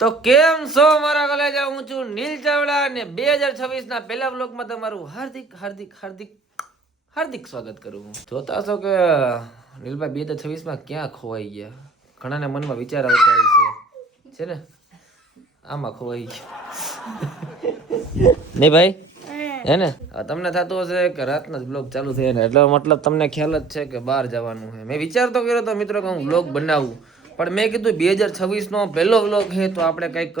તો કેમ છો મારા કલેજા, હું છું નીલ ચાવડા અને 2026 ના પહેલા વ્લોગમાં તમારું હાર્દિક હાર્દિક હાર્દિક હાર્દિક સ્વાગત કરું છું. જોતા છો કે નીલભાઈ 2026 માં ક્યાં ખોવાઈ ગયા? ઘણાને મનમાં વિચાર આવતા હોય છે ને આમાં ખોવાઈ ગયા નહીં ભાઈ? હે ને તમને થતું હશે કે રાતના જ બ્લોગ ચાલુ થયા ને એટલે મતલબ તમને ખ્યાલ જ છે કે બહાર જવાનું છે. મેં વિચાર તો કર્યો તો મિત્રો કે હું બ્લોગ બનાવું, પણ મેં કીધું 2026 નો પહેલો વ્લોગ છે તો આપણે કંઈક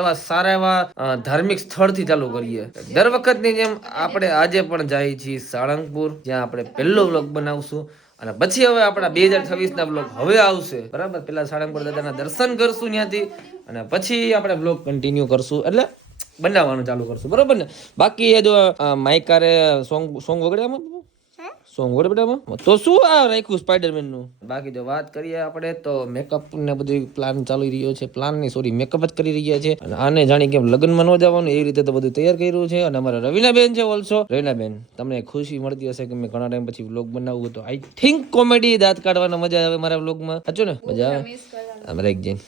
એવા સારા એવા ધાર્મિક સ્થળથી ચાલુ કરીએ. દર વખતની જેમ આપણે આજે પણ જઈએ છીએ સાળંગપુર, જ્યાં આપણે પહેલો વ્લોગ બનાવશું અને પછી હવે આપણા 2026 ના વ્લોગ હવે આવશે. બરાબર, પેલા સાળંગપુર દાદાના દર્શન કરશું ત્યાંથી અને પછી આપણે વ્લોગ કન્ટિન્યુ કરશું, એટલે બનાવવાનું ચાલુ કરશું. બરોબર ને? બાકી એ જો માઇકારે સોંગ વગડ્યામાં સોંગ વગડે બેટામાં તો શું આ રાખ્યું સ્પાઈડરમેન નું. બાકી જો વાત કરીએ આપણે તો મેકઅપ ને બધું પ્લાન ચાલી રહ્યો છે. પ્લાન નહીં, સોરી, મેકઅપ જ કરી રહ્યા છે. અને આને જાણી કેમ લગ્નમાં ન જવાનું એવી રીતે તો બધું તૈયાર કર્યું છે. અને અમારા રવીનાબેન છે ઓલસો. રવીનાબેન, તમને ખુશી મળતી હશે કે મેં ઘણા ટાઈમ પછી વ્લોગ બનાવું તો આઈ થિંક કોમેડી દાંત કાઢવાનો મજા આવે મારા વ્લોગમાં. સાચું ને? મજા આવે અમારે એક જઈને.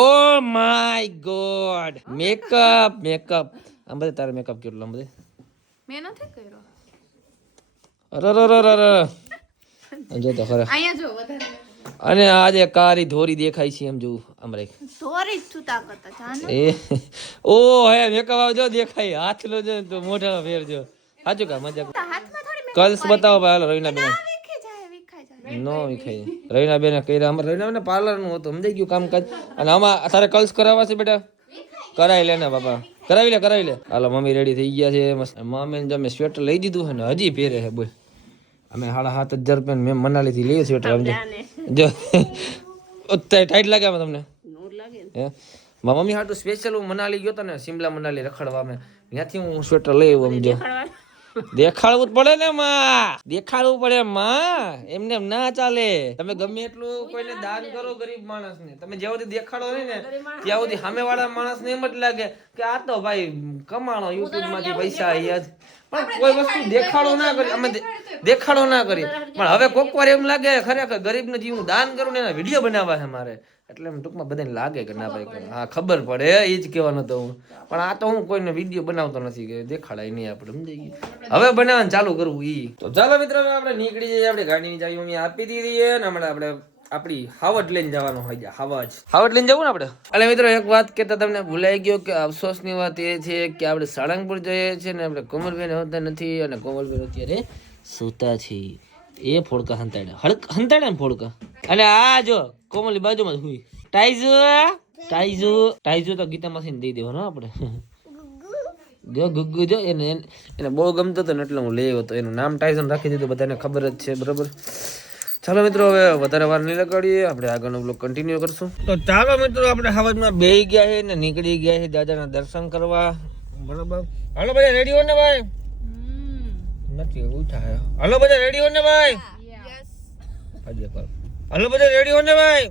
Oh my God, makeup makeup આમ બધે તારે મેકઅપ કેટલો આમ બધે મેં નથી કર્યો. જો તો ખરા અહીંયા જો વધારે અને આજે કારી ધોરી દેખાય છે એમ જોઉં અમારે સોરી છૂટા કરતા જાને એ ઓ હે મેકઅપ આવજો દેખાય હાથ લો જો તો મોઢામાં ફેરજો. સાચું કા મજાક? હાથમાં થોડી કલ્સ બતાવો ભાઈ. હાલો રવિના બેન વિખાઈ જાય નો વિખાય. રવિના બેન કર્યા અમારે રવિના બેન પાર્લર નું હતું, સમજાઈ ગયું કામકાજ. અને આમાં તારે કલ્સ કરાવવા છે બેટા? કરાવી લે ને બાપા, કરાવી લે. હાલો મમ્મી રેડી થઈ ગયા છે મસ્ત. મમ્મીને જો મેં સ્વેટર લઈ દીધું છે ને હજી પહેરે છે. બોલ, અમે 7,500 રૂપિયા મેં મનાલી થી લઈએ સ્વેટર. સમજો જો ટાઈટ લાગે આમાં તમને? હે મારા મમ્મી હાટું સ્પેશિયલ હું મનાલી ગયો તો ને, સિમલા મનાલી રખડવા. મેં ત્યાંથી હું સ્વેટર લઈ આવ્યો. સમજો દેખાડવું જ પડે ને માં, દેખાડવું પડે માં, એમને એમ ના ચાલે. તમે ગમે એટલું કોઈને દાન કરો ગરીબ માણસને, તમે જ્યાં સુધી દેખાડો નહીં ને ત્યાં સુધી સામે વાળા માણસને એમ જ લાગે કે આ તો ભાઈ કમાણો યુટ્યુબ માંથી પૈસા યાદ. પણ કોઈ વસ્તુ દેખાડો ના કરી, અમે દેખાડો ના કરી. પણ હવે કોક વાર એમ લાગે ખરેખર ગરીબને જે હું દાન કરું ને એના વિડીયો બનાવવા છે મારે, એટલે એમ ટૂંકમાં બધાને લાગે કે ના ભાઈ હા ખબર પડે એ જ કહેવાનો હતો હું. પણ આ તો હું કોઈને વિડીયો બનાવતો નથી કે દેખાડાય નહીં આપણે, સમજાઈ ગયું? હવે બનાવવાનું ચાલુ કરવું ઈ. તો ચાલો મિત્રો આપણે નીકળી જઈએ. આપણે ગાડીની ચાવી અમે આપી દીધી છે ને હમણાં આપણે આપણી હાવજ લઈને જવાનું હોય. હાવજ લઈને જવું ને આપણે. એટલે મિત્રો એક વાત કહેતા તમને ભૂલાઈ ગયો કે અફસોસની વાત એ છે કે આપણે સાળંગપુર જઈએ છીએ ને આપણે કોમલબેન હોતા નથી અને કોમલબેન અત્યારે સૂતા છે. એ ફોડકા હંતાડ્યા ને ફોડકા. અને આ જો કોમલની બાજુમાં જ હુઈ. ટાઈઝુ તો ગીતામાંથી દઈ દેવાનો આપણે. જો ગુગ્ગુ જો એને બહુ ગમતો હતો ને એટલે હું લઈ આવ્યો હતો. એનું નામ ટાઈઝન રાખી દીધું, બધાને ખબર જ છે. બરોબર, ચાલો મિત્રો હવે વધારે વાર નહીં લગાડીએ, આપણે આગળનો બ્લોગ કન્ટિન્યુ કરશું. તો ચાલો મિત્રો આપણે હવાજમાં બેહી ગયા છે ને નીકળી ગયા છે દાદાના દર્શન કરવા. બરોબર, હાલો બધા રેડી હો ને ભાઈ? નથી ઉઠા. હાલો બધા રેડી હો ને ભાઈ? હાલો બધા રેડી હો ને ભાઈ?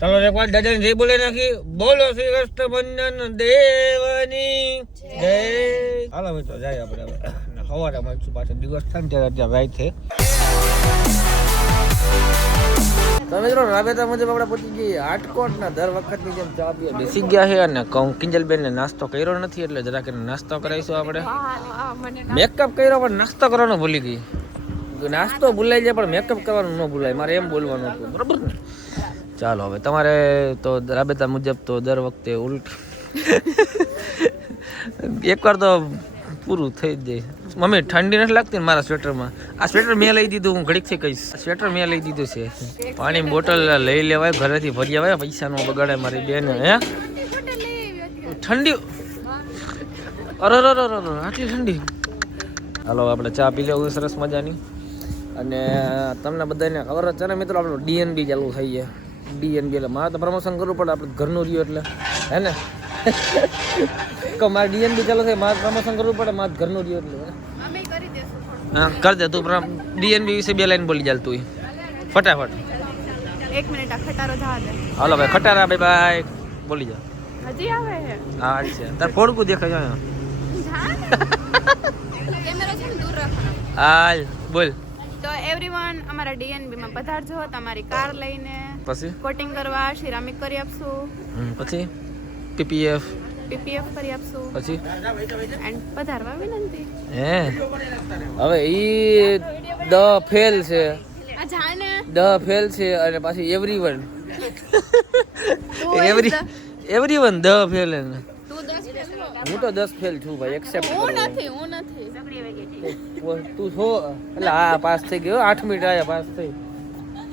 ચાલો એક વાર દાદાને જય બોલે નાખી. બોલો શ્રી કૃષ્ણ દેવની જય. હાલો મિત્રો જાય આપણે હવે સવારે મળશું પાછળ. દિવસ થાય ને ત્યારે અત્યારે રાઈટ છે. તો મિત્રો રાબેતા મુજબ આપણે પહોંચી ગઈ આટકોટ ના. દર વખતની જેમ ચા પીવા બેસી ગયા છે અને કિંજલબેન ને નાસ્તો કર્યો નથી એટલે જરાક નાસ્તો કરાવીશું આપણે. મેકઅપ કર્યો પણ નાસ્તો કરવાનો ભૂલી ગઈ. નાસ્તો ભૂલાઈ જાય પણ મેકઅપ કરવાનું ન ભૂલાય, મારે એમ બોલવાનું હતું. બરોબર ને? ચાલો હવે તમારે તો રાબેતા મુજબ તો દર વખતે ઉલટ એકવાર તો પૂરું થઈ જ જાય. મમ્મી ઠંડી નથી લાગતી ને મારા સ્વેટરમાં? આ સ્વેટર મેં લઈ દીધું, હું ઘડીક થી કહીશ. સ્વેટર મેં લઈ દીધું છે. પાણી બોટલ લઈ લેવાય, ઘરેથી ભરી આવાય, પૈસા નો બગાડે મારી બેન. હે ઠંડી, અરે આટલી ઠંડી. હાલો આપણે ચા પી લેવું સરસ મજાની. અને તમને બધાને ખબર જ છે ને મિત્રો આપણું DNB ચાલુ થઈ જાય. DNB એટલે મારે તો પ્રમોશન કરવું પડે, આપણે ઘરનું રહ્યું એટલે, હે ને? મારે DNB ચાલુ થાય, મારે પ્રમોશન કરવું પડે, મારે ઘરનું રહ્યું એટલે. હા કર દે તું. DNB વિશે 2 લાઈન બોલી ચાલ તું ફટાફટ. 1 મિનિટ આ ખટારો જવા દે. હાલો ભાઈ ખટારા બાય બાય બોલી જા. હજી આવે છે? હા છે. તાર ફોડકું દેખાય છે. કેમેરા છે ને દૂર રાખવાનો. હાલ બોલ. તો એવરીવન અમારા DNB માં પધારજો તમારી કાર લઈને. પછી કોટિંગ કરવા સિરામિક કરી આપશું, પછી પીપીએફ પીપીએફ કરી આપશું પછી એન્ડ પધારવા વિનંતી. હે હવે ઈ દ ફેલ છે, આ જાને દ ફેલ છે અને પાછી એવરીવન તું એવરીવન દ ફેલ હે. તું 10 ફેલ છો. હું તો 10 ફેલ છું ભાઈ, એક્સેપ્ટ હું કરો. નથી તું છો એટલે હા પાસ થઈ ગયો, 8 મિનિટ આયા પાસ થઈ,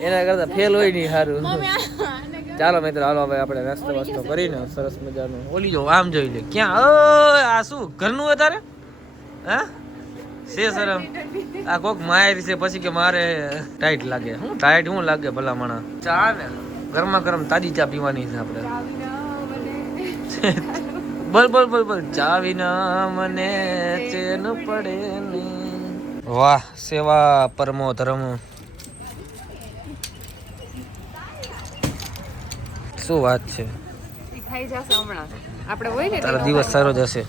એના કરતા ફેલ હોય નહીં સારું. મમ્મી આને કે ચાલો મિત્રો હાલો હવે આપણે નાસ્તો વાસ્તો કરીને સરસ મજાનું ઓલી જો આમ જોઈ લે ક્યાં ઓય આ શું ઘરનું વધારે હા છે શરમ આ કોક માયર છે પછી કે મારે ટાઈટ લાગે હું ટાઈટ હું લાગે ભલા માણા ચા ને ગરમા ગરમ તાજી ચા પીવાની છે આપણે બોલ બોલ બોલ બોલ ચા વિના મને ચેન પડે નહીં. વાહ સેવા પરમો ધર્મ. શું વાત છે, ખાઈ જશે હમણાં આપણે હોય ને તારો દિવસ સારો જશે.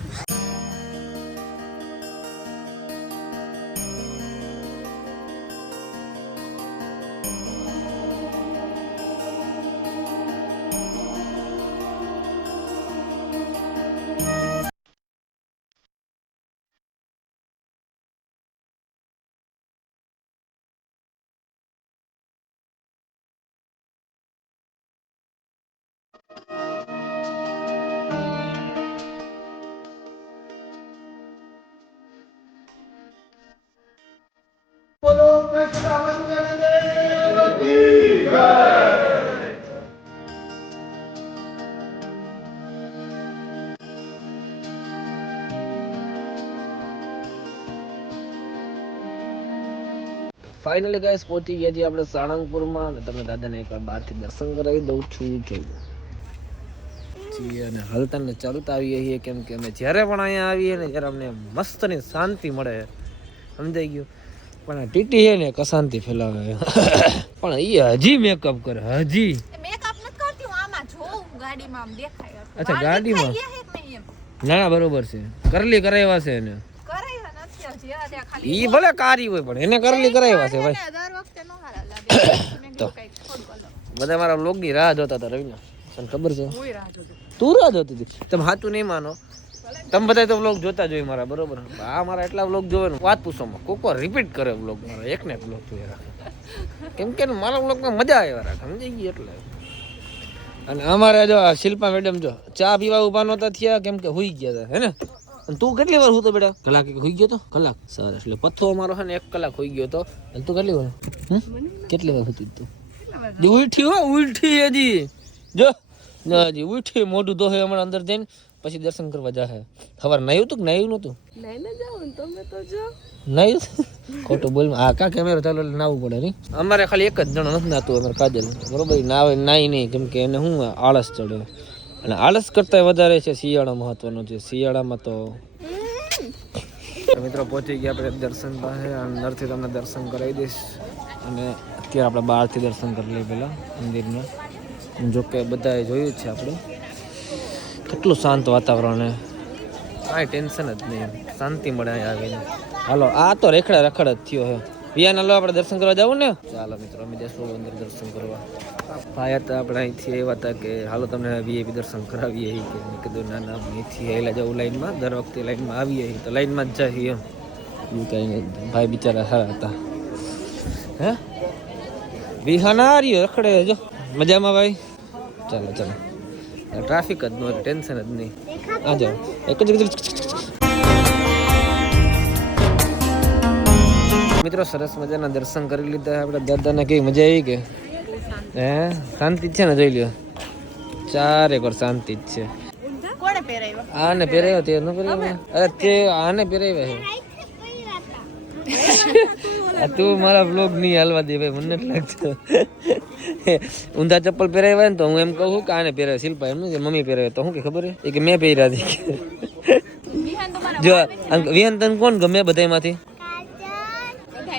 ફાઇનલી ગાઈસ પહોંચી ગયા છીએ આપણે સાળંગપુરમાં અને તમે દાદાને એકવાર બહારથી દર્શન કરાવી દઉં છું જોઈએ અને હલતા ને ચાલતા આવીએ છીએ કેમ કે અમે જ્યારે પણ અહીંયા આવીએ ને ત્યારે અમને મસ્ત ની શાંતિ મળે, સમજાઈ ગયું. પણ આ ટીટી છે ને કશાંતિ ફેલાવે પણ એ હજી મેકઅપ કરે, હજી મેકઅપ નથી કરતી હું, આમાં જોઉં ગાડીમાં આમ દેખાય. અચ્છા ગાડીમાં ના બરોબર છે, કરલી કરાવ્યા છે એને, ઈ ભલે કારી હોય પણ એને કરલી કરાવ્યા છે ભાઈ. તો બધા મારા વ્લોગ ની રાહ જોતા હતા રવિના, તને ખબર છે? તું રાહ જોતી હતી, તમે સાચું નહીં માનો, તમે બધા તો વ્લોગ જોતા જ હોય મારા, બરોબર? આ મારા એટલા વ્લોગ જોવે ને વાત પૂછોમાં, કોક વાર રિપીટ કરે વ્લોગ મારા, એક ને એક વ્લોગ જોયા રાખે કેમ કે મારા વ્લોગમાં મજા આવ્યા રાખે, સમજી ગઈ એટલે. અને અમારે જો શિલ્પા મેડમ જો ચા પીવા ઉભા નહોતા થયા કેમ કે હુઈ ગયા હતા, હે ને? અને તું કેટલી વાર હતો બેટા? કલાક હોઈ ગયો તો, કલાક સરસ. એટલે પથ્થો અમારો છે ને 1 કલાક હોઈ ગયો તો. અને તું કેટલી વાર કેટલી વાર હતી તું? ઉઠી હો, ઉઠી હજી જો હજી ઉઠી, મોઢું ધોહે હમણાં અંદર જઈને પછી દર્શન કરવા જાહે. ખબર નાયું તું કે નાયું નતું? નાયું ખોટું બોલ. હા કા કેમેરો ચાલો એટલે નાવું પડે નહીં. અમારે ખાલી એક જ જણો નથી નાતું, અમારે કાજલ બરોબર નાવે નાઈ નહીં કેમ કે એને શું આળસ ચડે, અને આળસ કરતા વધારે છે શિયાળો મહત્વનો છે. શિયાળામાં તો મિત્રો પહોંચી ગયા આપણે દર્શન પાસે, અંદરથી તમને દર્શન કરાવી દઈશ. અને અત્યારે આપણે બહારથી દર્શન કરી લઈએ પહેલાં મંદિરના. જોકે બધાએ જોયું જ છે આપણે કેટલું શાંત વાતાવરણ, કાંઈ ટેન્શન જ નહીં, શાંતિ મળે અહીંયા આવીને. હાલો આ તો રેખડા રખડ જ થયો હે. વિયાન હાલો આપણે દર્શન કરવા જવું ને? ચાલો મિત્રો અમે જઈશું અંદર દર્શન કરવા. ભાઈ હતા આપણે અહીંથી એવા હતા કે હાલો તમને વીઆઈપી દર્શન કરાવીએ કે મેં કીધું ના ના અહીંથી આવેલા જવું લાઈનમાં, દર વખતે લાઈનમાં આવીએ તો લાઈનમાં જ જઈએ એમ. એવું કાંઈ નહીં, ભાઈ બિચારા સારા હતા. હે વિહાના રહ્યો રખડે જો મજામાં ભાઈ. ચાલો ચાલો, ટ્રાફિક જ ન હોય, ટેન્શન જ નહીં. આ જાઓ એક જ મિત્રો સરસ મજાના દર્શન કરી લીધા આપણે દાદાને. કેવી મજા આવી કે? હે શાંતિ જ છે ને? જોઈ લ્યો ચારે કોર શાંતિ જ છે. કોણે પહેરાવ્યો? આને પહેરાવ્યો તે ન પહેરાવ્યો? અરે તે આને પહેરાવ્યા છે. તું મારા બ્લોગ નહીં હાલવા દે ભાઈ, મને નથી લાગતું. ઊંધા ચપ્પલ પહેરાવ્યા ને તો હું એમ કહું કે આને પહેરાવે શિલ્પા, એમ નહીં મમ્મી પહેરાવે તો હું કે ખબર એ કે મેં પહેર્યા હતી. જો વિહાન તને કોણ ગમે બધામાંથી?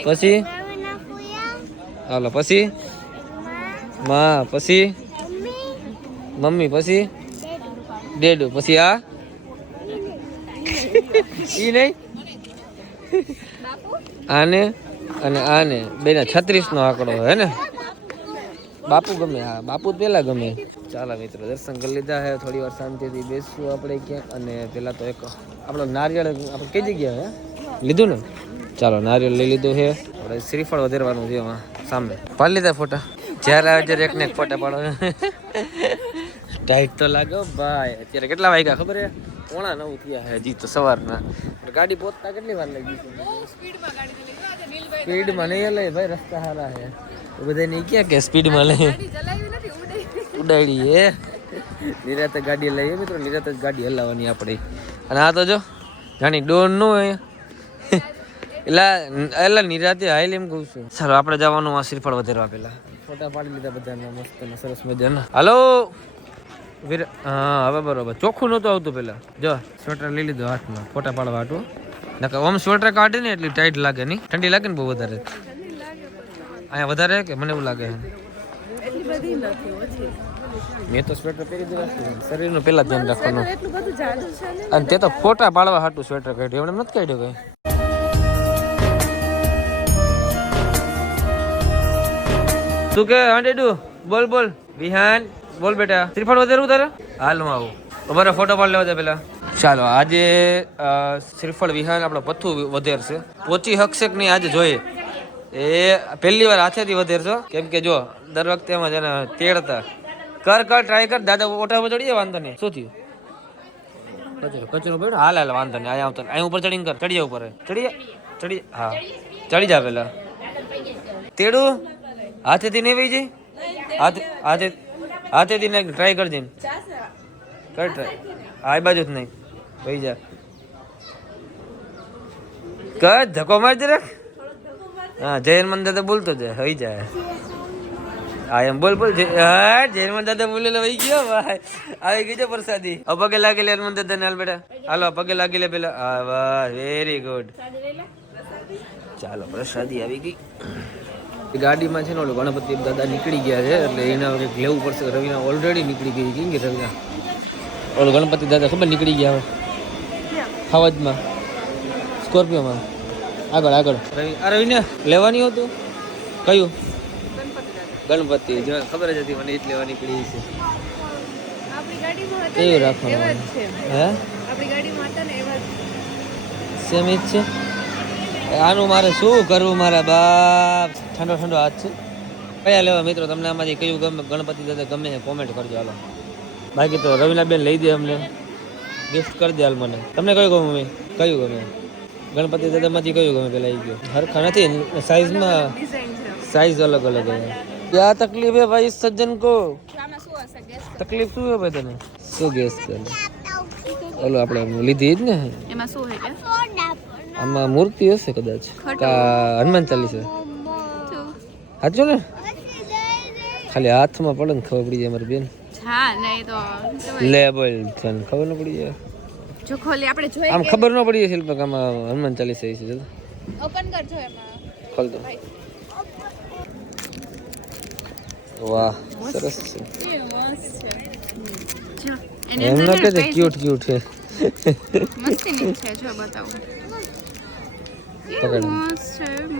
પછી હાલો પછી માં, પછી મમ્મી, પછી ડેડુ, પછી આ ઈ નહીં આને અને આને બેના 36 નો આંકડો હે ને? બાપુ ગમે, હા બાપુ પેલા ગમે. ચાલો મિત્રો દર્શન કરી લીધા હે, થોડી વાર શાંતિથી બેસવું આપણે ક્યાંક. અને પેલા તો એક આપણો નારિયેળ આપણે કઈ જગ્યા હે લીધું ને, ચાલો નારિયેળ લઈ લીધું છે. આપણે શ્રીફળ વધારવાનું છે એમાં સામે. પાડી લીધા ફોટા, જ્યારે આવે ત્યારે એક ને એક ફોટા પાડો. ટાઈટ તો લાગે ભાઈ. અત્યારે કેટલા વાગ્યા ખબર હે? 8:45 થયા હે હજી તો સવારના. ગાડી પહોંચતા કેટલી વાર લાગી? સ્પીડમાં નહીં લઈ ભાઈ, રસ્તા સારા હે. બધા નહીં ક્યાં કે સ્પીડમાં લઈ ઉડાડી હે. નિરાતે ગાડી લઈએ મિત્રો, નિરાતે જ ગાડી હલાવવાની આપણે. અને આ તો જો જાણી ડોન નો હોય એટલે નિરાતે હાઈલ એમ કહું છું. ચાલો આપણે જવાનું આ શ્રીફળ વધારવા. પેલા ફોટા પાડી લીધા બધાના મસ્ત સરસ મજાના. હાલો વીર, હા હવે બરોબર. ચોખ્ખું નહોતું આવતું પેલા. જો સ્વેટર લઈ લીધો હાથમાં ફોટા પાડવા હાટું. નકર ઓમ સ્વેટર કાઢે ને એટલી ટાઈટ લાગે નહીં, ઠંડી લાગે ને બહુ વધારે. અહીંયા વધારે કે મને એવું લાગે. મેં તો સ્વેટર પહેરી દીધું, શરીરનું પેલા ધ્યાન રાખવાનું. અને તે તો ફોટા પાડવા હાટું સ્વેટર કાઢ્યું, એમને નથી કાઢ્યું કઈ. તું કે હાંડેડુ બોલ બોલ વિહાન બોલ બેટા. શ્રીફળ વધારવું તારે? હાલ હું આવું. અમારે ફોટો પાડી લેવા દે પેલા. ચાલો આજે શ્રીફળ વિહાન આપણો પથ્થું વધેરશે. પહોંચી શકશે કે નહીં આજે જોઈએ. એ પહેલી વાર હાથેથી વધેરશો, કેમ કે જો દર વખતે એમાં જેને તેડતા. કર ટ્રાય કર દાદા. ઓટા ઉપર ચડી જાય, વાંધો નહીં. શું થયું? કચરો બેઠો. હાલ હાલ વાંધો નહીં. અહીંયા આવતો અહીં ઉપર ચડીને કર. ચડી જા ઉપર. ચડી હા ચડી જા પેલા. તેડું હાથેથી નહીં વહી જાય. હાથેથી નહીં ટ્રાય કરજે. કર ટ્રાય. આ બાજુ જ નહીં વહી જા. કર ધક્કો માર જરાક. હા જયરમન દાદા બોલતો જાય હઈ જાય. હા એમ બોલ બોલ. જયરમન દાદા બોલેલો વહી ગયો ભાઈ. આવી ગઈ છે પ્રસાદી. પગે લાગી લે હનુમાન દાદા ને. હાલ બેટા હાલો પગે લાગી લે પેલા. હા વાહ વેરી ગુડ. ચાલો પ્રસાદી આવી ગઈ. ગાડીમાં છે ને ઓલો ગણપતિ દાદા નીકળી ગયા છે, એટલે એના કંઈક લેવું પડશે. રવિના ઓલરેડી નીકળી ગઈ. કેમ કે રવિના ઓલો ગણપતિ દાદા ખબર નીકળી ગયા હવે હવાજમાં સ્કોર્પિયોમાં. આગળ આગળ રવિ. આ રવિને લેવાની હતું. કયું ગણપતિ? જો ખબર જ હતી મને. એટલે લેવા નીકળી છે. કેવું રાખવાનું હે? સેમ જ છે. આનું મારે શું કરવું મારા બાપ? ઠંડો ઠંડો હાથ છે. કયા લેવા મિત્રો? તમને આમાંથી કયું ગમે? ગણપતિ દાદા ગમે છે કોમેન્ટ કરજો. હાલો બાકી તો રવિના બેન લઈ દે, અમને ગિફ્ટ કરી દે હાલ મને. તમને કયું ગમે મમ્મી? કયું ગમે? ગણપતિ દાદામાંથી કયું ગમે? પેલા આવી ગયો હરખા નથી સાઈઝમાં, સાઈઝ અલગ અલગ હે. क्या तकलीफ है भाई सज्जन को? તકલીફ શું હે ભાઈ તને? શું ગેસ કરે? ઓલો આપણે લીધી જ ને. એમાં શું હે કે? આમાં મૂર્તિ હશે કદાચ. હનુમાન ચાલીસા સાચું ને? ખાલી હાથમાં પડે ને ખબર પડી જાય મારી બેન. હા નહીં તો લે બોલ તને ખબર ન પડી જાય. જો ખોલી આપણે જોઈએ. આમ ખબર ન પડી જાય શિલ્પક આમાં હનુમાન ચાલીસા છે. ઓપન કરજો એમાં. ખોલ દો. વાહ સરસ છે. એમ ન કે ક્યુટ ક્યુટ છે. મસ્તી ની છે. જો બતાવું. પકડ.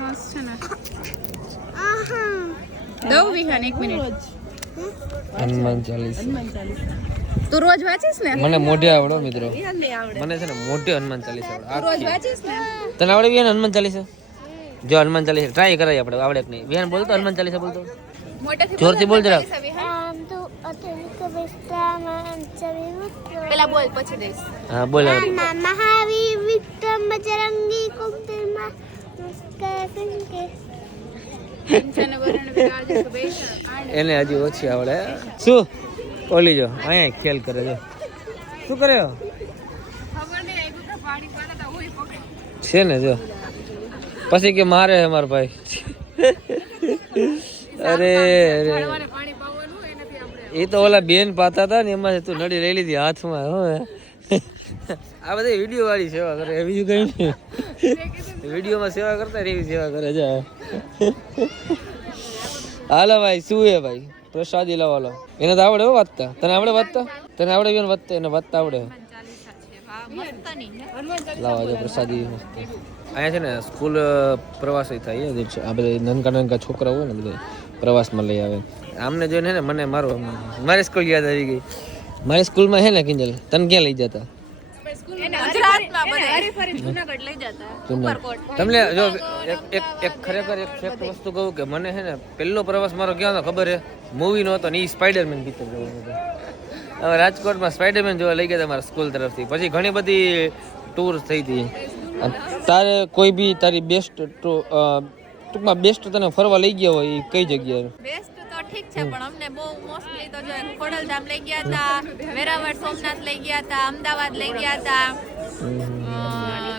મસ્ત છે ને. દો વિહાન 1 મિનિટ. હનુમાન ચાલીસા તું રોજ વાંચીસ ને? મને મોઢે આવડો મિત્રો. મને છે ને મોઢે હનુમાન ચાલીસા આવડે. રોજ વાંચીસ ને? તને આવડે વિહાન હનુમાન ચાલીસા? જો હનુમાન ચાલીસા ટ્રાય કરાય આપણે. આવડે કે નહીં? વિહાન બોલતો હનુમાન ચાલીસા બોલતો. જોરથી બોલ જરા. પેલા બોલ પછી દઈશ. હા બોલ. મહાવીર વિક્રમ બજરંગી કુમતિમાં મુસ્કાન એને હજી ઓછી આવડે. શું ઓલી જો અહીંયા ખેલ કરે છે. શું કરે છે ને? જો પછી કે મારે હે મારા ભાઈ. અરે એ તો ઓલા બેન પાતા હતા ને એમાં તું નડી લઈ લીધી હાથમાં. હવે આ બધી વિડીયો વાળી સેવા કરે, બીજું કઈ નહીં. વિડીયોમાં સેવા કરતા એવી સેવા કરે છે. હાલો ભાઈ શું હે ભાઈ? પ્રસાદી લાવો. હાલો એને તો આવડે વાંચતા. તને આવડે વાંચતા? તને આવડે બેન વાંચતા? એને વાંચતા આવડે? લાવો જો પ્રસાદી અહીંયા છે ને સ્કૂલ પ્રવાસ થાય. આ બધા નાનકા નાનકા છોકરા હોય ને બધા પ્રવાસમાં લઈ આવે. આમને જોઈને હે ને મને મારી સ્કૂલ યાદ આવી ગઈ. મારી સ્કૂલમાં હે ને કિંજલ તને ક્યાં લઈ જતા? તમને જો એક ખરેખર એક ફેક્ટ વસ્તુ કહું કે મને હે ને પહેલો પ્રવાસ મારો ક્યાં હતો ખબર હે? મૂવી નો હતો ને, એ સ્પાઈડરમેન પિક્ચર જોવાનો હતો. હવે રાજકોટમાં સ્પાઈડરમેન જોવા લઈ ગયા મારા સ્કૂલ તરફથી. પછી ઘણી બધી ટૂર થઈ હતી. તારે કોઈ બી તારી બેસ્ટ ટૂંકમાં બેસ્ટ તને ફરવા લઈ ગયા હોય એ કઈ જગ્યાએ? બેસ્ટ તો ઠીક છે પણ અમને બહુ મોસ્ટલી તો જો ખોડલધામ લઈ ગયા હતા, વેરાવળ સોમનાથ લઈ ગયા હતા, અમદાવાદ લઈ ગયા હતા,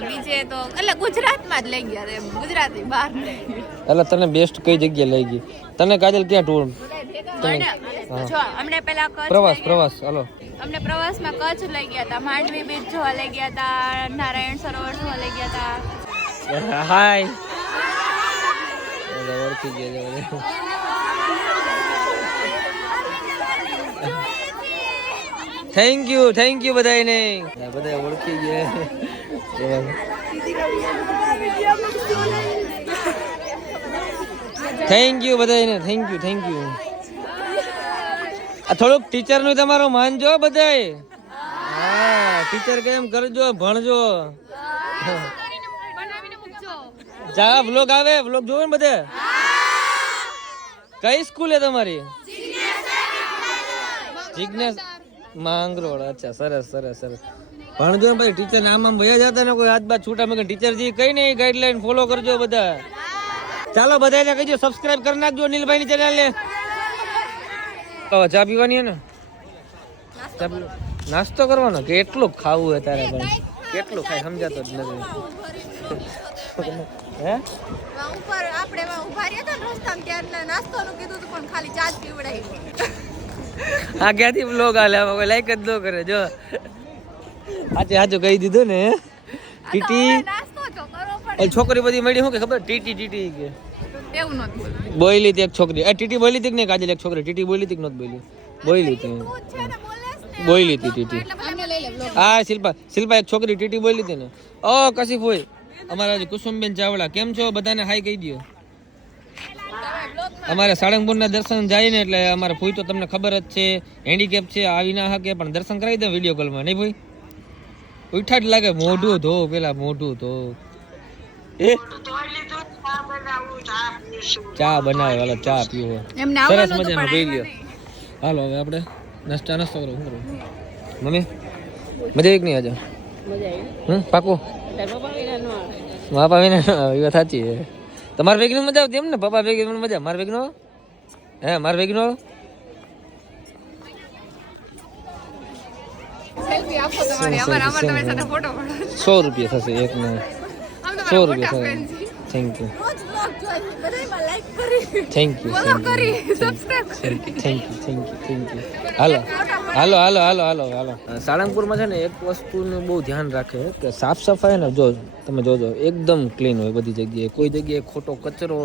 બીજે તો એટલે ગુજરાતમાં જ લઈ ગયા હતા, એમ ગુજરાતી બહાર નહીં. એટલે તને બેસ્ટ કઈ જગ્યાએ લઈ ગઈ? તને કાજલ ક્યાં ટૂર? જો અમને પેલા પ્રવાસ હાલો. અમને પ્રવાસમાં કચ્છ લઈ ગયા હતા, માંડવી બીચ જોવા લઈ ગયા હતા, નારાયણ સરોવર જોવા લઈ ગયા હતા. હાય ઓળખી ગયા. થેન્ક યુ બધાને. બધા ઓળખી ગયા. થેન્ક યુ બધાને. Thank you. આ થોડુંક ટીચર નું તમારો માનજો બધાય. હા ટીચર કેમ કરજો, ભણજો. જા વ્લોગ આવે, વ્લોગ જોવો ને બધે. કઈ સ્કૂલ હે તમારી? જિજ્ઞેસ માંગરોળ. અચ્છા સરસ. ભણજો ને ભાઈ. ટીચર આમ ભયા જતા ને કોઈ હાથ બાદ છૂટા મગર ટીચર જી કઈ નહીં ગાઈડલાઈન ફોલો કરજો બધા. ચાલો બધાને કહીજો સબસ્ક્રાઇબ કરી નાખજો નીલભાઈ ની ચેનલ ને. ચા પીવાની હે ને? નાસ્તો કરવાનો કે એટલું ખાવું હે તારે? ભાઈ કેટલું ખાય સમજાતો જ નથી. હે ઉપર આપણે ઉભા રહ્યા હતા રસ્તામાં ત્યારે નાસ્તોનું કીધું હતું પણ ખાલી ચા જ પીવડાવી. આ ક્યાંથી વ્લોગ આલે? આમાં કોઈ લાઈક જ ન કરે. જો આજે કહી દીધું ને. ટીટી નાસ્તો તો કરવો પડે. છોકરી બધી મળી શું કે ખબર? ટીટી કે એવું નથી બોલી હતી એક છોકરી. ટીટી બોલી હતી કે નહીં કાજલ? એક છોકરી ટીટી બોલી હતી કે નહોતી બોલી? બોલી હતી. બોલી હતી ટીટી. હા શિલ્પા એક છોકરી ટીટી બોલી હતી ને. ઓ કશીફ હોય અમારા કુસુમબેન ચાવડા કેમ છો? બધાને હાઈ કહી દો. અમારે સાળંગપુરના દર્શન જાય ને એટલે અમારે ફૂઈ તો તમને ખબર જ છે હેન્ડીકેપ છે, આવી ના શકે પણ દર્શન કરાવી દે વિડીયો કોલમાં. નહીં ભાઈ ઉઠા જ લાગે. મોઢું ધો પેલા, મોઢું ધો. ચા બનાવે હાલો, ચા પીવો સરસ મજાનો પી લ્યો. હાલો હવે આપણે નાસ્તો કરો. શું કરો મમ્મી? મજા આવી કે નહીં આજે? પાકું બાપા વિના એ વાત સાચી છે. તમારે ભેગી મજા આવતી એમ ને? પપ્પા ભેગી મજા? મારા ભેગી નો હે? મારા ભેગી નો 100 રૂપિયા થશે એક ને. 100 રૂપિયા થશે. Thank you. હાલો. સાળંગપુરમાં છે ને એક વસ્તુનું બહુ ધ્યાન રાખે કે સાફ સફાઈ ને જો તમે જોજો એકદમ ક્લીન હોય બધી જગ્યાએ. કોઈ જગ્યાએ ખોટો કચરો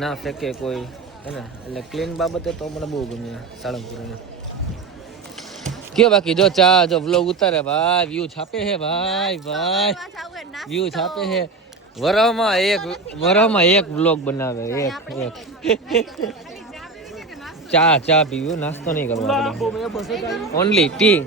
ના ફેંકે કોઈ, હે ને? એટલે ક્લીન બાબતે તો મને બહુ ગમે સાળંગપુરને. કયો બાકી જો ચા જો વ્લોગ ઉતારે ભાઈ, વ્યૂ છાપે હે ભાઈ. વ્યૂ છાપે હે. વરમાં એક વ્લોગ બનાવે. એક ચા પીવું, નાસ્તો નહીં કરવો આપણે. Only T.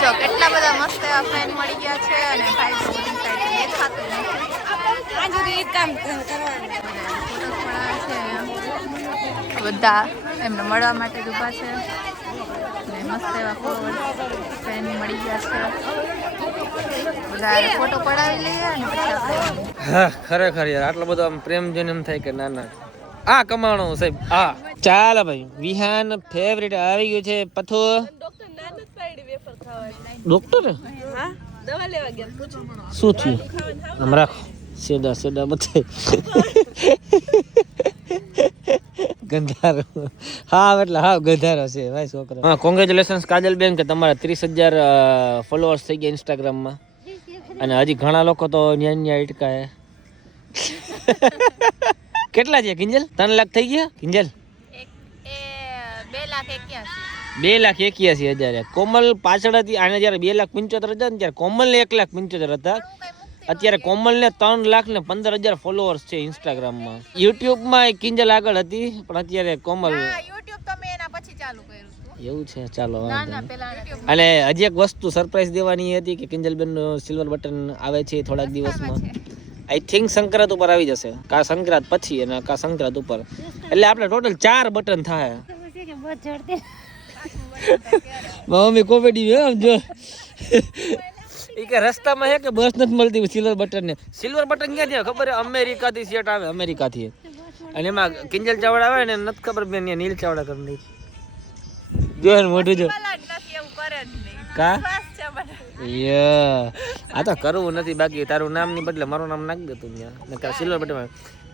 જો કેટલા બધા મસ્ત એવા ફ્રેન્ડ મળી ગયા છે અને ભાઈ બધી સાઈડ દેખાતું નથી. આજ એક કામ કરવાનું છે. બધા એમને મળવા માટે જ ઊભા છે અને મસ્ત એવા ફ્રેન્ડ મળી ગયા છે. બધા ફોટો પડાવી લઈએ અને પછી હા ખરેખર યાર આટલો બધો આમ પ્રેમ જોઈને એમ થાય કે ના આ કમાણો સાહેબ. હા ચાલો ભાઈ વિહાન ફેવરેટ આવી ગયું છે પથો. ડોક્ટર દવા લેવા ગયા. શું થયું? આમ રાખો સેડા બતાય. ગંધારો. હા એટલે હા ગંધારો છે ભાઈ છોકરો. હા કોંગ્રેચ્યુલેશન્સ કાજલ બેન કે તમારા 30,000 ફોલોઅર્સ થઈ ગયા ઇન્સ્ટાગ્રામમાં. અને હજી ઘણા લોકો તો ન્યા અટકા હે. કેટલા છે કિંજલ? 3 લાખ થઈ ગયા કિંજલ? 2,81,000. કોમલ પાછળ હતી, આને જયારે 2,75,000 હતા ને ત્યારે કોમલ ને 1,75,000 હતા. અત્યારે કોમલ ને 3,15,000 ફોલોઅર્સ છે ઇન્સ્ટાગ્રામમાં. યુટ્યુબ માં કિંજલ આગળ હતી પણ અત્યારે કોમલ. એવું છે, ચાલો વાંધો નહીં. અને હજી એક વસ્તુ સરપ્રાઈઝ દેવાની હતી કે કિંજલ બેન નું સિલ્વર બટન આવે છે થોડાક દિવસમાં. આઈ થિંક સંક્રાંત ઉપર આવી જશે, કા સંક્રાંત પછી અને કા સંક્રાંત ઉપર, એટલે આપણે ટોટલ 4 બટન થાય. મમ્મી કોમેડી આમ જો ઈ કે રસ્તામાં હે કે બસ નથી મળતી સિલ્વર બટન ને. સિલ્વર બટન ક્યાં છે ખબર હે? અમેરિકા થી સેટ આવે, અમેરિકા થી. અને એમાં કિંજલ ચાવડા આવે ને નથી ખબર બેન, નીલ ચાવડા કરી નાખી. જો ને મોઢું જો કા આ તો કરવું નથી બાકી. તારું નામ ની બદલે મારું નામ નાખ દે તું ત્યાં. સિલ્વર બટન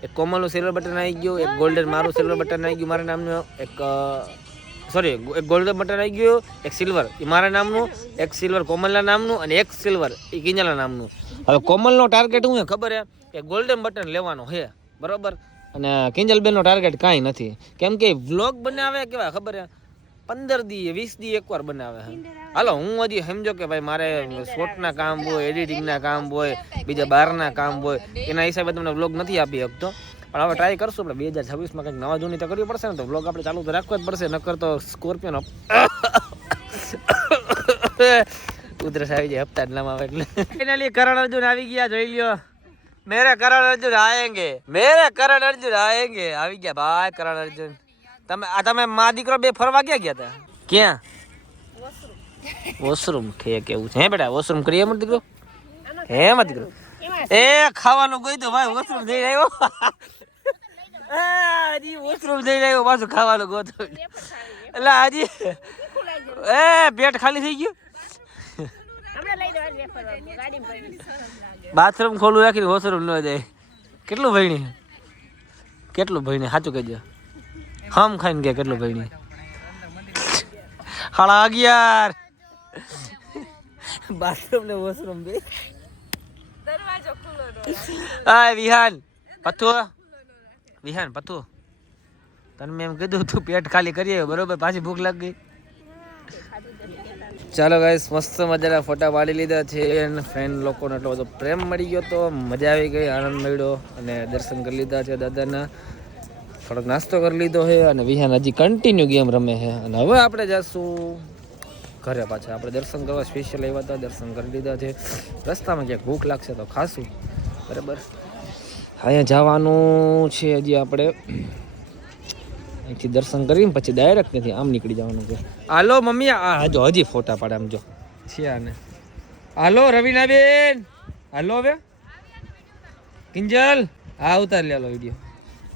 એક કોમલ નું સિલ્વર બટન આવી ગયું, એક ગોલ્ડન મારું સિલ્વર બટન આવી ગયું મારા નામનું, એક સોરી એક ગોલ્ડન બટન આવી ગયું, એક સિલ્વર એ મારા નામનું, એક સિલ્વર કોમલના નામનું અને એક સિલ્વર એ કિંજલના નામનું. હવે કોમલનો ટાર્ગેટ શું છે ખબર હે કે ગોલ્ડન બટન લેવાનો છે, બરોબર. અને કિંજલબેનનો ટાર્ગેટ કાંઈ નથી, કેમ કે વ્લોગ બનાવે કેવા ખબર હે 15 દી 20 દી એકવાર બનાવે. હાલો હું હજી સમજો કે ભાઈ મારે શોર્ટના કામ હોય, એડિટિંગના કામ હોય, બીજા બહારના કામ હોય, એના હિસાબે તમને વ્લોગ નથી આપી શકતો. પણ હવે ટ્રાય કરશું આપણે 2026માં કંઈક નવા જૂની તો કરવી પડશે ને, તો વ્લોગ આપણે ચાલુ તો રાખવો જ પડશે, નકર તો સ્કોર્પિયોનો ઉધરસ આવી જાય હપ્તા જ નામ આવે એટલે. ફાઇનલી કરણ અર્જુન આવી ગયા, જોઈ લ્યો. મેરે કરણ અર્જુન આયેંગે, મેરે કરણ અર્જુન આયેંગે. આવી ગયા ભાઈ કરણ અર્જુન. તમે માં દીકરો બે ફરવા ગયા હતા? ક્યાં? વોશરૂમ કે કેવું છે હે બેટા? વોશરૂમ કરીએ મત દીકરો? હે મત દીકરો? એ ખાવાનું ગઈ તો ભાઈ વોશરૂમ જઈ આવ્યો. હજી વોશરૂમ જઈ આવ્યો પાછું ખાવાનું ગોતો એટલે હજી એ પેટ ખાલી થઈ ગયું. બાથરૂમ ખોલું રાખીને વોશરૂમ ન જાય. કેટલું ભણી? કેટલું ભણી સાચું કહેજો. હમ ખાઈને ગયા કેટલું ભણી? 11:30. બાથરૂમ ને વોશરૂમ બે. દરવાજો ખુલ્લો ન રાખો. આ વિહાન પથ્થુ, વિહાન પથ્થુ તને મેં એમ કીધું તું પેટ ખાલી કરી આવ્યો બરોબર, પાછી ભૂખ લાગી ગઈ. ચાલો ગાઈસ મસ્ત મજાના ફોટા પાડી લીધા છે અને ફ્રેન્ડ લોકોને એટલો બધો પ્રેમ મળી ગયો તો મજા આવી ગઈ, આનંદ મળ્યો અને દર્શન કરી લીધા છે દાદાના. થોડોક નાસ્તો કરી લીધો છે અને વિહાન હજી કન્ટિન્યુ ગેમ રમે છે. અને હવે આપણે જઈશું ઘરે પાછા. આપણે દર્શન કરવા સ્પેશિયલ આવ્યા હતા, દર્શન કરી લીધા છે. રસ્તામાં ક્યાંક ભૂખ લાગશે તો ખાશું, બરાબર. અહીંયા જવાનું છે હજી આપણે, અહીંથી દર્શન કરીને પછી ડાયરેક્ટ નથી આમ નીકળી જવાનું છે. હાલો મમ્મી, આ જો હજી ફોટા પાડે આમ જો છે આને. હાલો રવિના બેન, હાલો હવે કિંજલ, હા ઉતાર લે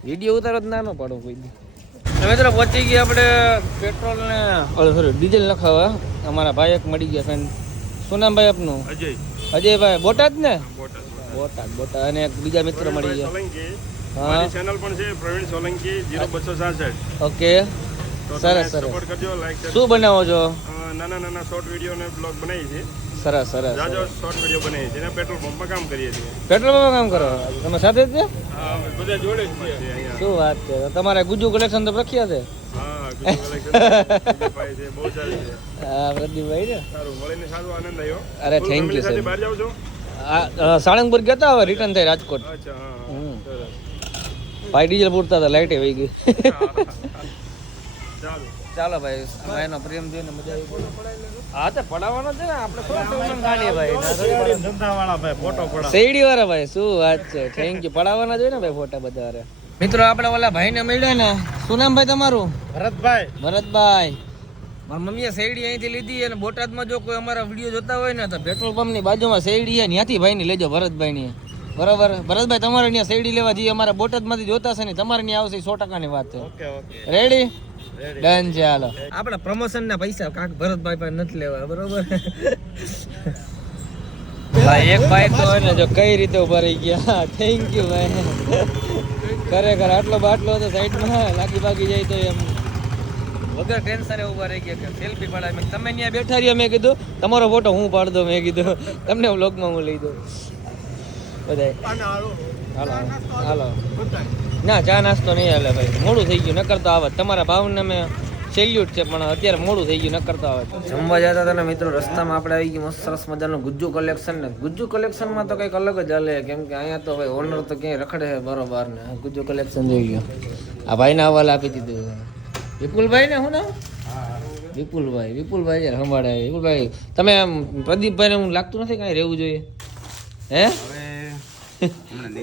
વિડીયો ઉતારો જ ના પાડો કોઈ દી. હવે તો પહોંચી ગયા આપણે પેટ્રોલ ને સોરી ડીઝલ નખાવા. અમારા ભાઈ એક મળી ગયા ફ્રેન્ડ. શું નામ ભાઈ આપનું? અજયભાઈ. બોટાદ ને? બોટાદ. અને એક બીજા મિત્ર મળી ગયા. હા ચેનલ પણ છે પ્રવીણ સોલંકી 0266. ઓકે સરસ સરસ. શું બનાવો છો? નાના શોર્ટ વિડીયો ને બ્લોગ બનાવી છે. સરસ સરસ. જાજો શોર્ટ વિડીયો બનાવી છે ને પેટ્રોલ પંપમાં કામ કરીએ છીએ. પેટ્રોલ પંપમાં કામ કરો તમે સાથે જ? હા બધા જોડે જ છીએ અહીંયા. શું વાત છે, તમારે ગુજુ કલેક્શન તો પ્રખ્યાત છે. હા ગુજુ કલેક્શન ભાઈ છે બહુ સારી છે. હા પ્રદીપભાઈ ને સારું મળીને સારો આનંદ આવ્યો. અરે થેન્ક યુ સર. બહાર જાવ છો? સાળંગપુર ગયા હતા, હવે રિટર્ન થઈ રાજકોટ. અચ્છા હા સરસ. ભાઈ ડીઝલ પૂરતા હતા, લાઈટ વહી ગઈ. ચાલો ભાઈ ભાઈનો પ્રેમ જોઈને મજા આવી. હા તો પડાવવાનો છે ને આપણે, શેરડી વાળા ભાઈ. શું વાત છે, થેન્ક યુ. પડાવવાના જોઈએ ને ભાઈ ફોટા બધા. મિત્રો આપણે ઓલા ભાઈને મળ્યા ને, શું નામ ભાઈ તમારું? ભરતભાઈ. ભરતભાઈ, મારી મમ્મીએ શેરડી અહીંથી લીધી અને બોટાદમાં જો કોઈ અમારા વિડીયો જોતા હોય ને તો પેટ્રોલ પંપની બાજુમાં શેરડી છે, ત્યાંથી ભાઈની લેજો ભરતભાઈની. બરાબર ભરતભાઈ, તમારે ત્યાં શેરડી લેવા જઈએ, અમારા બોટાદમાંથી જોતા છે ને તમારે ત્યાં આવશે, 100%ની વાત છે. રેડી? ડન છે. હાલો આપણે પ્રમોશન ના પૈસા કાક ભરતભાઈ પાસે નથી લેવા, બરોબર. ભાઈ એક ભાઈ તો એને જો કઈ રીતે ઉભા રહી ગયા. થેન્ક યુ ભાઈ, ખરેખર આટલો બાટલો હતો સાઈડમાં લાગી બાગી જાય તો એમ વગર ટેન્શને ઉભા રહી ગયા કે સેલ્ફી પડાય. મેં તમે ત્યાં બેઠા રહ્યા, મેં કીધું તમારો ફોટો હું પાડ દઉં, મેં કીધું તમને વ્લોગમાં હું લઈ દઉં બધાય. હાલો હાલો. ના ચા નાસ્તો નહીં હાલે ભાઈ, મોડું થઈ ગયું. નકર તો આવત. તમારા ભાવને મેં સેલ્યુટ છે, પણ અત્યારે મોડું થઈ ગયું. નકર તો આવત. જમવા જતા હતા ને મિત્રો, રસ્તામાં આપણે આવી ગયું મસ્ત સરસ મજાનું ગુજ્જુ કલેક્શન. ને ગુજ્જુ કલેક્શનમાં તો કંઈક અલગ જ હાલે, કેમ કે અહીંયા તો ભાઈ ઓનર તો ક્યાંય રખડે છે બરોબર. ને ગુજ્જુ કલેક્શન જોઈ ગયો. આ ભાઈને હવાલે આપી દીધું. વિપુલભાઈ ને શું નામ? વિપુલભાઈ યાર સંભાળે. વિપુલભાઈ તમે આમ પ્રદીપભાઈને હું લાગતું નથી કાંઈ રહેવું જોઈએ હે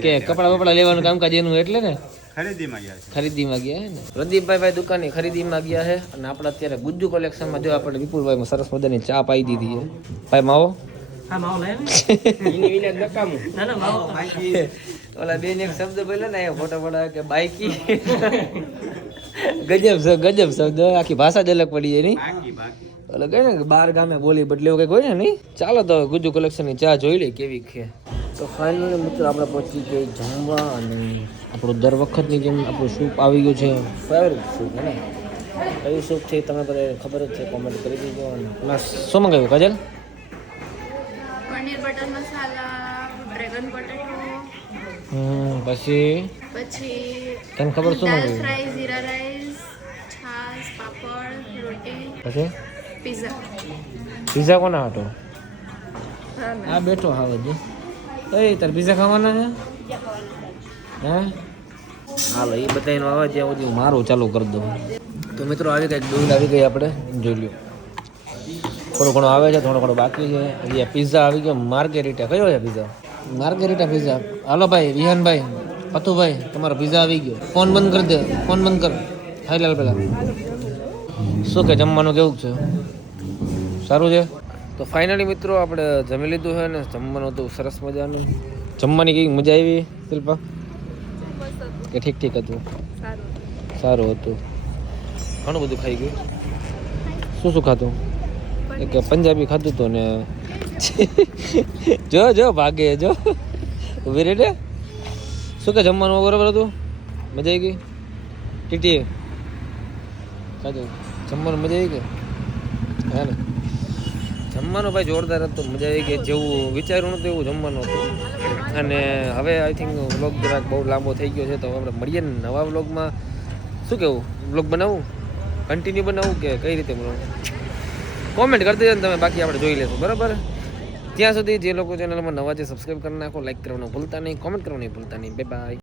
કે કપડા બપડા લેવાનું કામકાજ એનું એટલે ને ખરીદીમાં ગયા હે ને પ્રદીપભાઈ ભાઈ દુકાનની ખરીદીમાં ગયા છે. અને આપણે અત્યારે ગુજ્જુ કલેક્શનમાં જો આપણે વિપુલભાઈ સરસ મજાની ચા પાઈ દીધી છે. ભાઈ માવો ઓલા બેન એક શબ્દ બોલે ને ફોટો પડાવે કે બાઈકી ગજબ શબ્દ, આખી ભાષા જ અલગ પડી જાય નહીં. એટલે કહે ને કે બાર ગામે બોલી બદલે એવું કંઈક હોય ને નહીં. ચાલો તો ગુજ્જુ કલેક્શનની ચા જોઈ લે કેવી છે. તો ફાઇનલી મિત્રો આપણે પહોંચી ગઈ જમવા. અને આપણું દર વખતની જેમ આપણું સૂપ આવી ગયું છે, ફેવરેટ સૂપ હે ને. કયું સૂપ છે તમે બધા ખબર જ છે, કોમેન્ટ કરી દીજો. અને શું મંગાવ્યું કાજલ? પનીર બટર મસાલા, ડ્રેગન પોટેટો, પછી તને ખબર શું દાલ મંગાવ્યું? ફ્રાય, જીરા રાઈસ, છાશ, પાપડ, રોટી, પછી પિઝા. કોના હતો? આ બેઠો હાવે છે. એ તાર પીઝા ખાવાના છે હે? હાલો એ બધાનો આવે ત્યાં સુધી મારું ચાલુ કરી દઉં. તો મિત્રો આવી કંઈક દૂધ આવી ગઈ, આપણે જોઈ લ્યો. થોડું ઘણું આવે છે, થોડું ઘણું બાકી છે. હજી પીઝા આવી ગયો માર્ગેરીટા. કયો છે પીઝા? માર્ગેરીટા પીઝા. હાલો ભાઈ રિહાનભાઈ, પતુભાઈ તમારો પીઝા આવી ગયો. ફોન બંધ કરી દે, ફોન બંધ કર. હાઈ લાલ પેલા શું કે જમવાનું કેવું છે? સારું છે. તો ફાઇનલી મિત્રો આપણે જમી લીધું છે ને જમવાનું હતું સરસ મજાનું. જમવાની કઈ મજા આવી શિલ્પા કે ઠીક હતું? સારું હતું. ઘણું બધું ખાઈ ગયું. શું ખાતું? એક પંજાબી ખાધું હતું ને જો ભાગે જો ઉભી રે. શું કે જમવાનું બરાબર હતું? મજા આવી ગઈ? ટીટી ખાધું જમવાનું મજા આવી ગઈ? હા ને જમવાનું ભાઈ જોરદાર હતું, મજા આવી ગઈ. જેવું વિચાર્યું નતું એવું જમવાનું હતું. અને હવે આઈ થિંક વ્લોગ જરાક બહુ લાંબો થઈ ગયો છે, તો આપણે મળીએ ને નવા વ્લોગમાં. શું કેવું? વ્લોગ બનાવવું, કન્ટિન્યુ બનાવવું કે કઈ રીતે બનાવવું? કોમેન્ટ કરી દેજો ને તમે, બાકી આપણે જોઈ લેશું બરાબર. ત્યાં સુધી જે લોકો ચેનલમાં નવા છે સબસ્ક્રાઈબ કરી નાખો, લાઈક કરવાનું ભૂલતા નહીં, કોમેન્ટ કરવાનું ભૂલતા નહીં. Bye bye.